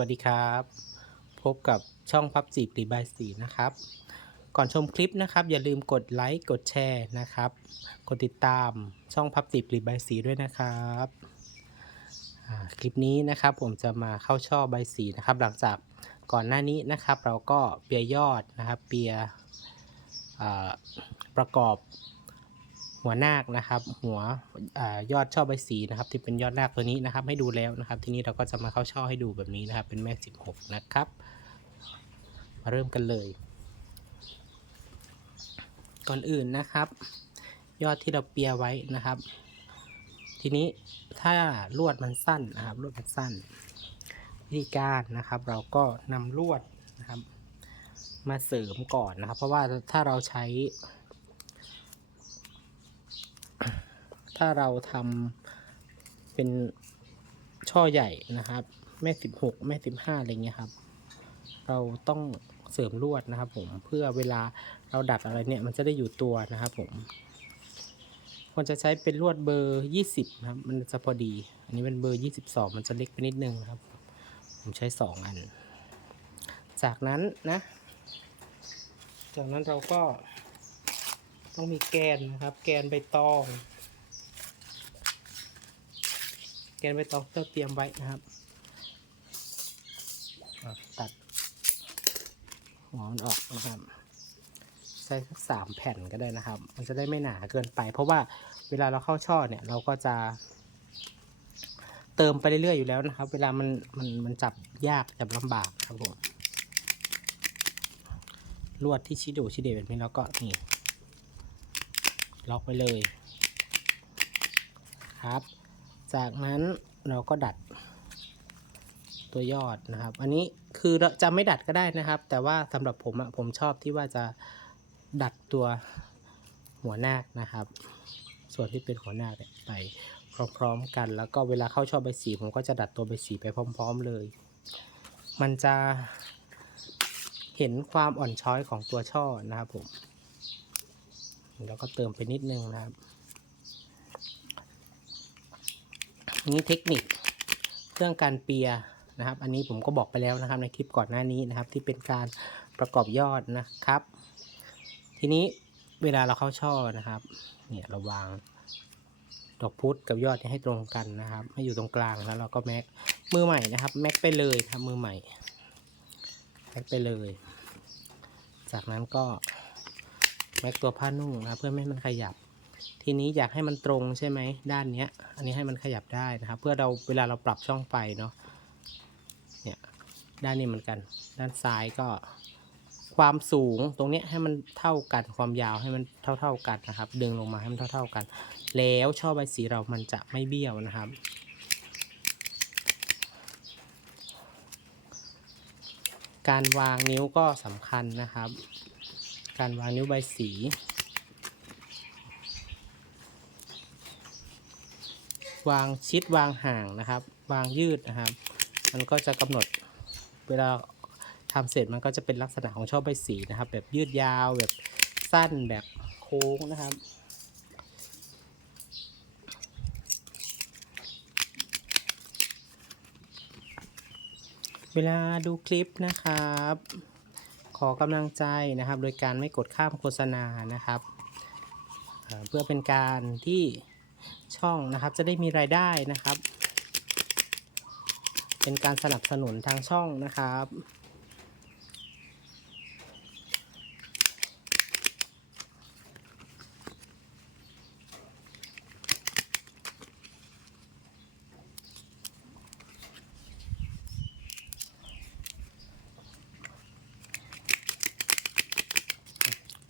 วัสดีครับ พบกับช่องพับจีบรีบายสีนะครับ ก่อนชมคลิปนะครับ อย่าลืมกดไลค์กดแชร์นะครับ กดติดตามช่องพับจีบรีบายสีด้วยนะครับคลิปนี้นะครับผมจะมาเข้าช่อใบสีนะครับ หลังจากก่อนหน้านี้นะครับ เราก็เปียยอดนะครับ เปียประกอบ หัวนาคนะครับ หัวอยอดช่อใบสีนะครับ ที่เป็นยอดนาคตัวนี้นะครับ ให้ดูแล้วนะครับ ทีนี้เราก็จะมาเข้าช่อให้ดูแบบนี้นะครับ เป็นแม่ 16 นะครับ มาเริ่มกันเลย ก่อนอื่นนะครับ ยอดที่เราเปียไว้นะครับ ทีนี้ถ้าลวดมันสั้นนะครับลวดมันสั้น วิธีการนะครับ เราก็นำลวดนะครับ มาเสริมก่อนนะครับ เพราะว่าถ้าเราใช้ ถ้าเราทำเป็นช่อใหญ่นะครับ แม่สิบหกแม่สิบห้าอะไรเงี้ยครับ เราต้องเสริมลวดนะครับ ผมเพื่อเวลาเราดัดอะไรเนี่ย มันจะได้อยู่ตัวนะครับ ผมควรจะใช้เป็นลวดเบอร์ยี่สิบนะครับ มันจะพอดี อันนี้เป็นเบอร์ยี่สิบสองมันจะเล็กไปนิดนึงนะครับ ผมใช้สองอัน จากนั้นนะ จากนั้นเราก็ต้องมีแกนนะครับ แกนใบตอง แก นใบตองที่เราเตรียมไว้นะครับ ตัดหัวมันออกนะครับใช้สักสามแผ่นก็ได้นะครับ มันจะได้ไม่หนาเกินไป เพราะว่าเวลาเราเข้าช่อเนี่ยเราก็จะเติมไปเรื่อยๆอยู่แล้วนะครับ เวลามันมันมันจับยากจับลำบากครับผมลวดที่ชิโดชิเดแบบนี้แล้วก็นี่ล็อกไว้เลยครับ จากนั้นเราก็ดัดตัวยอดนะครับ อันนี้คือจะไม่ดัดก็ได้นะครับ แต่ว่าสำหรับผมอะผมชอบที่ว่าจะดัดตัวหัวหน้านะครับ ส่วนที่เป็นหัวนาคเนี่ยไปพร้อมๆกัน แล้วก็เวลาเข้าช่อใบสีผมก็จะดัดตัวใบสีไปพร้อม ๆเลย มันจะเห็นความอ่อนช้อยของตัวช่อนะครับผม แล้วก็เติมไปนิดนึงนะครับ นี่เทคนิคเครื่องการเปียนะครับ อันนี้ผมก็บอกไปแล้วนะครับในคลิปก่อนหน้านี้นะครับ ที่เป็นการประกอบยอดนะครับ ทีนี้เวลาเราเข้าช่อนะครับ เนี่ยเราวางดอกพุธกับยอดให้ตรงกันนะครับ ให้อยู่ตรงกลางแล้วเราก็แม็กมือใหม่นะครับ แม็กไปเลยครับมือใหม่แม็กไปเลย จากนั้นก็แม็กตัวผ้านุ่งนะเพื่อไม่ให้มันขยับ ทีนี้อยากให้มันตรงใช่ไหมด้านเนี้ย อันนี้ให้มันขยับได้นะครับ เพื่อเราเวลาเราปรับช่องไฟเนาะเนี่ยด้านนี้เหมือนกัน ด้านซ้ายก็ความสูงตรงเนี้ยให้มันเท่ากันความยาวให้มันเท่าเท่าๆกันนะครับ ดึงลงมาให้มันเท่าเท่า ๆกัน แล้วช่อใบสีเรามันจะไม่เบี้ยวนะครับ การวางนิ้วก็สำคัญนะครับ การวางนิ้วใบสี วางชิดวางห่างนะครับ วางยืดนะครับ มันก็จะกำหนดเวลาทำเสร็จมันก็จะเป็นลักษณะของช่อใบสีนะครับ แบบยืดยาวแบบสั้นแบบโค้งนะครับ เวลาดูคลิปนะครับ ขอกำลังใจนะครับ โดยการไม่กดข้ามโฆษณานะครับ เพื่อเป็นการที่ ช่องนะครับ จะได้มีรายได้นะครับ เป็นการสนับสนุนทางช่องนะครับ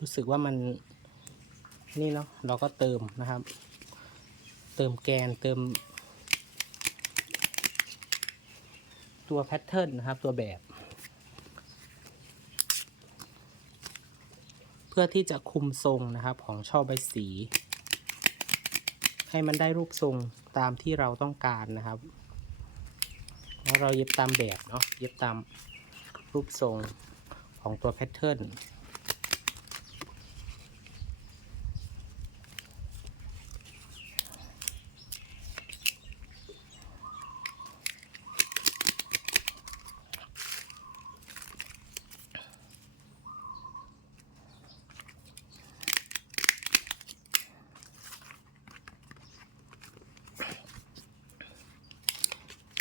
รู้สึกว่ามันนี่เนาะเราก็เติมนะครับ เติมแกนเติม ตัวแพทเทิร์นนะครับ ตัวแบบ เพื่อที่จะคุมทรงนะครับของช่อใบสี ให้มันได้รูปทรงตามที่เราต้องการนะครับ แล้วเราเย็บตามแบบเนาะเย็บตามรูปทรงของตัวแพทเทิร์น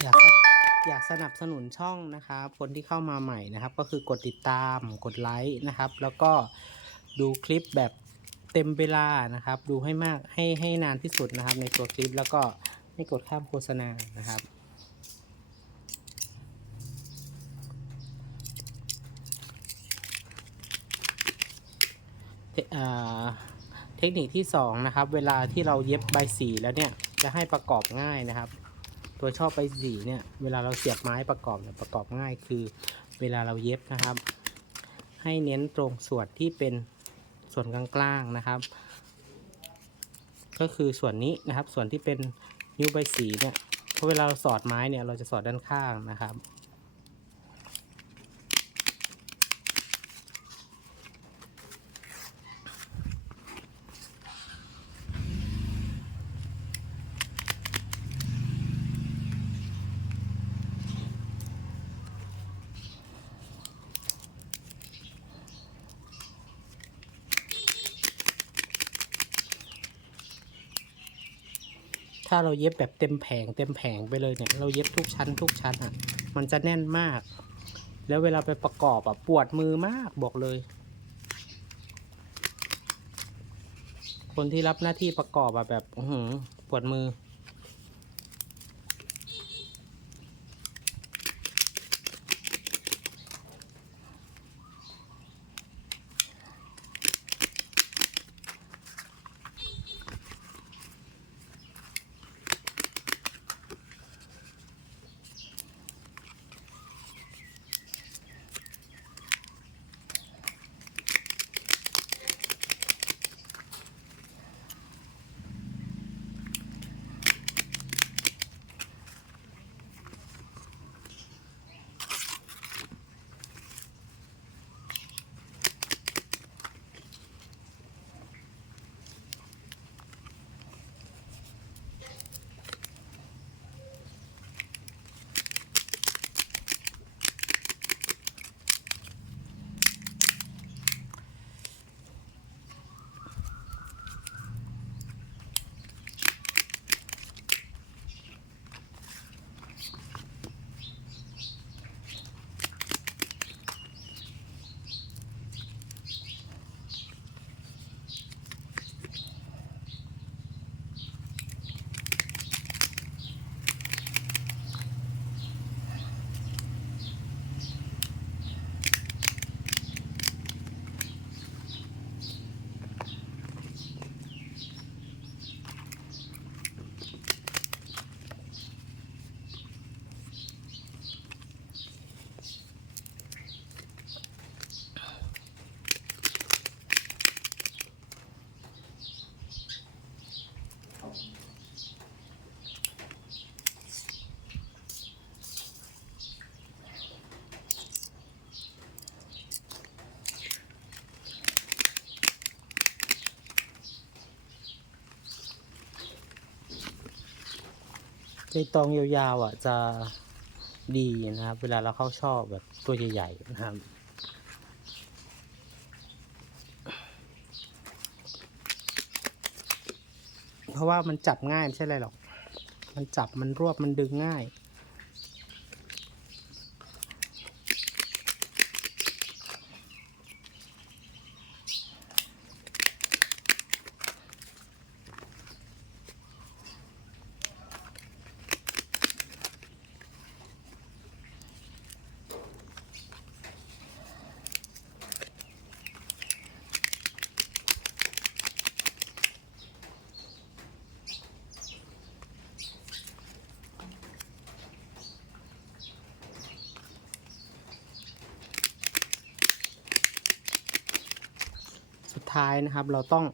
อยากสนับสนุนช่องนะครับคนที่เข้ามาใหม่นะครับ ก็คือกดติดตามกดไลค์นะครับ แล้วก็ดูคลิปแบบเต็มเวลานะครับ ดูให้มากให้ให้นานที่สุดนะครับ ในตัวคลิปแล้วก็ไม่กดข้ามโฆษณานะครับเทอ่าเทคนิคที่สองนะครับเวลาที่เราเย็บใบสีแล้วเนี่ยจะให้ประกอบง่ายนะครับ ตัวชอบไปสีเนี่ย เวลาเราเสียบไม้ประกอบเนี่ยประกอบง่ายคือ เวลาเราเย็บนะครับ ให้เน้นตรงส่วนที่เป็นส่วนกลางๆนะครับ ก็คือส่วนนี้นะครับ ส่วนที่เป็นนิ้วใบสีเนี่ยเพราะเวลาเราสอดไม้เนี่ยเราจะสอดด้านข้างนะครับ ถ้าเราเย็บแบบเต็มแผงเต็มแผงไปเลยเนี่ย เราเย็บทุกชั้นทุกชั้นอะ มันจะแน่นมาก แล้วเวลาไปประกอบอะปวดมือมากบอกเลย คนที่รับหน้าที่ประกอบอะแบบ อืปวดมือ ตองยาวๆอะจะดีนะครับ เวลาเราเข้าชอบแบบตัวใหญ่ๆนะครับเพราะว่ามันจับง่ายไม่ใช่อะไรหรอก มันจับมันรวบมันดึงง่าย สุดท้ายนะครับ เราต้อง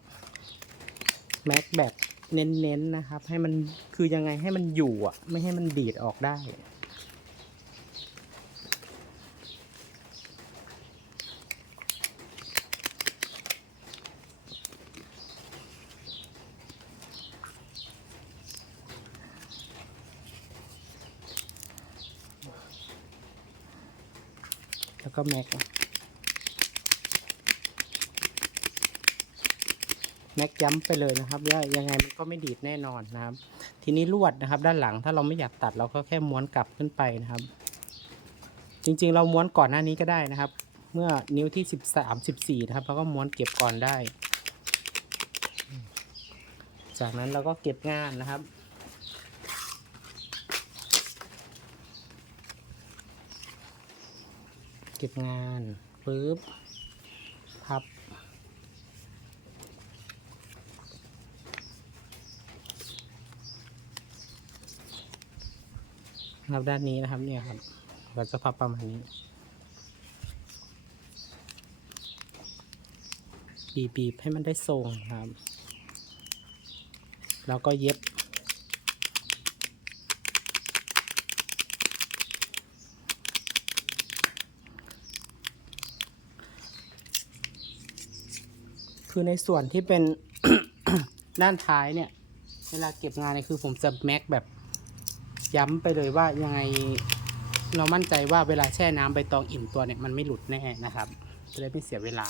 แม็กแบบเน้นๆนะครับ ให้มันคือยังไงให้มันอยู่อะ ไม่ให้มันดีดออกได้ แล้วก็แม็ก แม็กย้ำไปเลยนะครับว่ายังไงมันก็ไม่ดีดแน่นอนนะครับ ทีนี้ลวดนะครับ ด้านหลังถ้าเราไม่อยากตัดเราก็แค่ม้วนกลับขึ้นไปนะครับ จริงๆ เราม้วนก่อนหน้านี้ก็ได้นะครับ เมื่อนิ้วที่สิบสามสิบสี่นะครับเราก็ม้วนเก็บก่อนได้ จากนั้นเราก็เก็บงานนะครับเก็บงานปึ๊บพับ นะครับด้านนี้นะครับเนี่ยครับเราจะพับประมาณนี้บีบบีบให้มันได้ทรงครับ แล้วก็เย็บ คือในส่วนที่เป็น ด้านท้ายเนี่ย เวลาเก็บงานเนี่ยคือผมจะแม็กแบบ ย้ำไปเลยว่ายังไงเรามั่นใจว่าเวลาแช่น้ำใบตองอิ่มตัวเนี่ยมันไม่หลุดแน่นะครับ จะได้ไม่เสียเวลา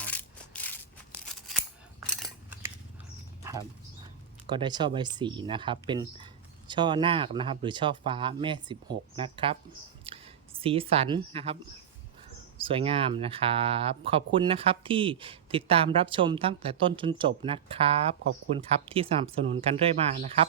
ครับ ก็ได้ช่อใบสีนะครับ เป็นช่อนาคนะครับ หรือช่อฟ้าแม่16นะครับ สีสันนะครับ สวยงามนะครับ ขอบคุณนะครับที่ติดตามรับชมตั้งแต่ต้นจนจบนะครับ ขอบคุณครับที่สนับสนุนกันเรื่อยมานะครับ